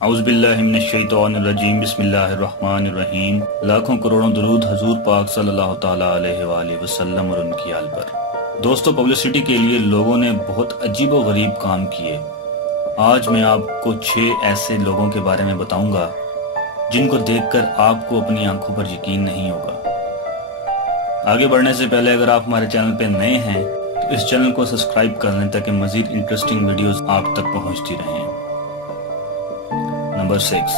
اعوذ باللہ من الشیطان الرجیم بسم اللہ الرحمن الرحیم۔ لاکھوں کروڑوں درود حضور پاک صلی اللہ تعالیٰ علیہ وآلہ وسلم اور ان کی آل پر۔ دوستو، پبلسٹی کے لیے لوگوں نے بہت عجیب و غریب کام کیے۔ آج میں آپ کو 6 ایسے لوگوں کے بارے میں بتاؤں گا جن کو دیکھ کر آپ کو اپنی آنکھوں پر یقین نہیں ہوگا۔ آگے بڑھنے سے پہلے اگر آپ ہمارے چینل پہ نئے ہیں تو اس چینل کو سبسکرائب کر لیں تاکہ مزید انٹرسٹنگ ویڈیوز آپ تک پہنچتی رہیں۔ نمبر 6،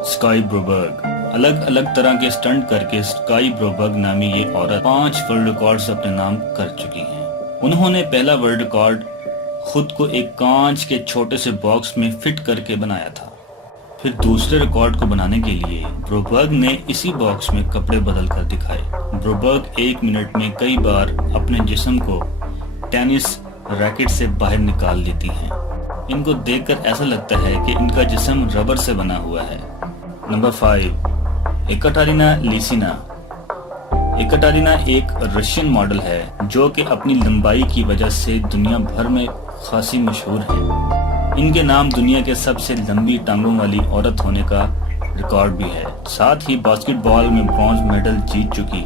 اسکائی بروبرگ۔ الگ الگ طرح کے سٹنٹ کر کے اسکائی بروبرگ نامی یہ عورت 5 ورلڈ ریکارڈز اپنے نام کر چکی ہیں۔ انہوں نے پہلا ورلڈ ریکارڈ خود کو ایک کانچ کے چھوٹے سے باکس میں فٹ کر کے بنایا تھا۔ پھر دوسرے ریکارڈ کو بنانے کے لیے بروبرگ نے اسی باکس میں کپڑے بدل کر دکھائے۔ بروبرگ 1 منٹ میں کئی بار اپنے جسم کو ٹینس ریکٹ سے باہر نکال لیتی ہیں۔ ان کو دیکھ کر ایسا لگتا ہے کہ ان کا جسم ربر سے بنا ہوا ہے۔ نمبر 5، ایکاٹرینا لیسینا۔ ایکاٹرینا ایک رشین ماڈل ہے جو کہ اپنی لمبائی کی وجہ سے دنیا بھر میں خاصی مشہور ہے۔ ان کے نام دنیا کے سب سے لمبی ٹانگوں والی عورت ہونے کا ریکارڈ بھی ہے۔ ساتھ ہی باسکٹ بال میں برونز میڈل جیت چکی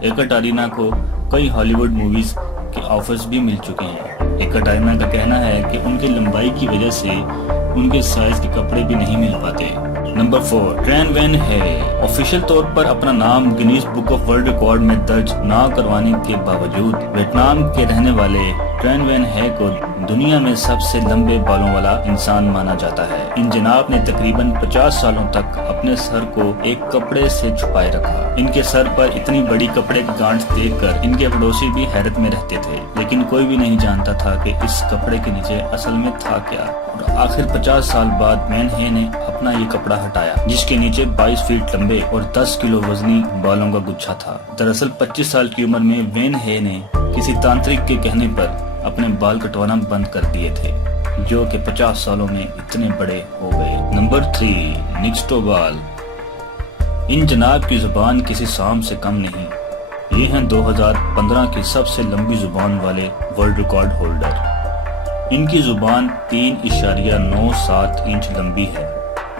ایکاٹرینا کو کئی ہالی ووڈ موویز کے آفرز بھی مل چکے ہیں۔ ایکاٹرینا کا کہنا ہے کہ ان کی لمبائی کی وجہ سے ان کے سائز کے کپڑے بھی نہیں مل پاتے۔ نمبر 4، ٹرین وین ہے۔ آفیشیل طور پر اپنا نام Guinness book of world record میں درج نہ کروانے کے باوجود ویتنام کے رہنے والے ٹرین وین ہے کو دنیا میں سب سے لمبے بالوں والا انسان مانا جاتا ہے۔ ان جناب نے تقریباً 50 سالوں تک اپنے سر کو ایک کپڑے سے چھپائے رکھا۔ ان کے سر پر اتنی بڑی کپڑے کی گانٹھ دیکھ کر ان کے پڑوسی بھی حیرت میں رہتے تھے، لیکن کوئی بھی نہیں جانتا تھا کہ اس کپڑے کے نیچے اصل میں تھا کیا۔ اور آخر 50 سال بعد وین ہے نے اپنا یہ کپڑا ہٹایا جس کے نیچے 22 فیٹ لمبے اور 10 کلو وزنی بالوں کا گچھا تھا۔ دراصل 25 سال کی عمر میں وین ہے نے کسی تانترک کے کہنے پر اپنے بال کٹوانا بند کر دیے تھے، جو کہ 50 سالوں میں اتنے بڑے ہو گئے۔ نمبر 3، نکسٹوبال۔ ان جناب کی زبان کسی سام سے کم نہیں۔ یہ ہیں 2015 کی سب سے لمبی زبان والے ورلڈ ریکارڈ ہولڈر۔ ان کی زبان 3.97 انچ لمبی ہے۔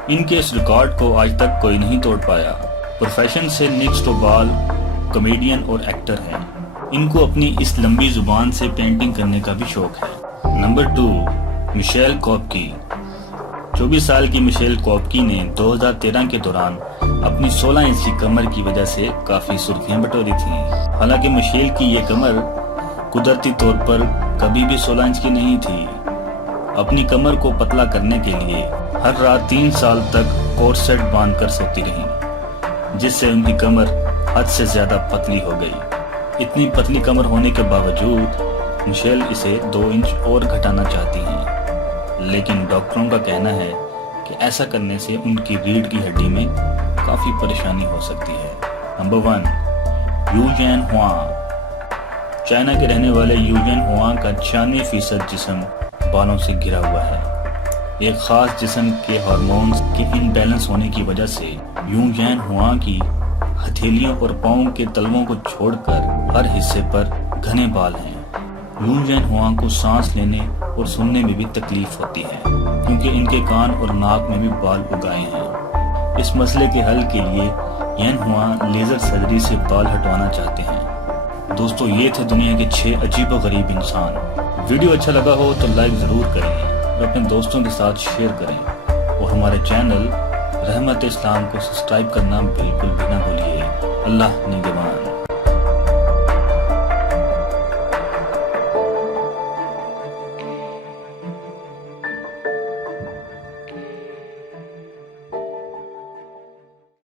ان کے اس ریکارڈ کو آج تک کوئی نہیں توڑ پایا۔ پروفیشن سے نکسٹوبال کامیڈین اور ایکٹر ہیں۔ ان کو اپنی اس لمبی زبان سے پینٹنگ کرنے کا بھی شوق ہے۔ Number 2، Michel کوپکی۔ 24 سال کی مشیل کوپکی نے 2013 کے دوران اپنی 16 انچ کی کمر کی وجہ سے کافی سرخیاں بٹوری تھیں۔ حالانکہ مشیل کی یہ کمر قدرتی طور پر کبھی بھی 16 انچ کی نہیں تھی۔ اپنی کمر کو پتلا کرنے کے لیے ہر رات 3 سال تک کورسیٹ باندھ کر سوتی رہیں، جس سے ان کی کمر حد سے زیادہ پتلی ہو گئی۔ اتنی پتلی کمر ہونے کے باوجود مشیل اسے 2 انچ اور گھٹانا چاہتی ہیں، لیکن ڈاکٹروں کا کہنا ہے کہ ایسا کرنے سے ان کی ریڑھ کی ہڈی میں کافی پریشانی ہو سکتی ہے۔ Number 1، Yu Jin Huang. China کے رہنے والے یو جین ہوانگ کا 96% جسم بالوں سے گھرا ہوا ہے۔ ایک خاص جسم کے ہارمونز کے ان بیلنس ہونے کی وجہ سے یو جین ہوانگ کی ہتھیلیوں اور پاؤں کے تلووں کو چھوڑ کر ہر حصے پر گھنے بال ہیں۔ یو جین ہوانگ کو سانس لینے اور سننے میں بھی تکلیف ہوتی ہے کیونکہ ان کے کان اور ناک میں بھی بال اگائے ہیں۔ اس مسئلے کے حل کے لیے یین ہوانگ لیزر سرجری سے بال ہٹوانا چاہتے ہیں۔ دوستو، یہ تھے دنیا کے 6 عجیب و غریب انسان۔ ویڈیو اچھا لگا ہو تو لائک ضرور کریں اور اپنے دوستوں کے ساتھ شیئر کریں، اور ہمارے چینل رحمت اسلام کو سبسکرائب کرنا بالکل بھی نہ بھولیے۔ اللہ نگہبان۔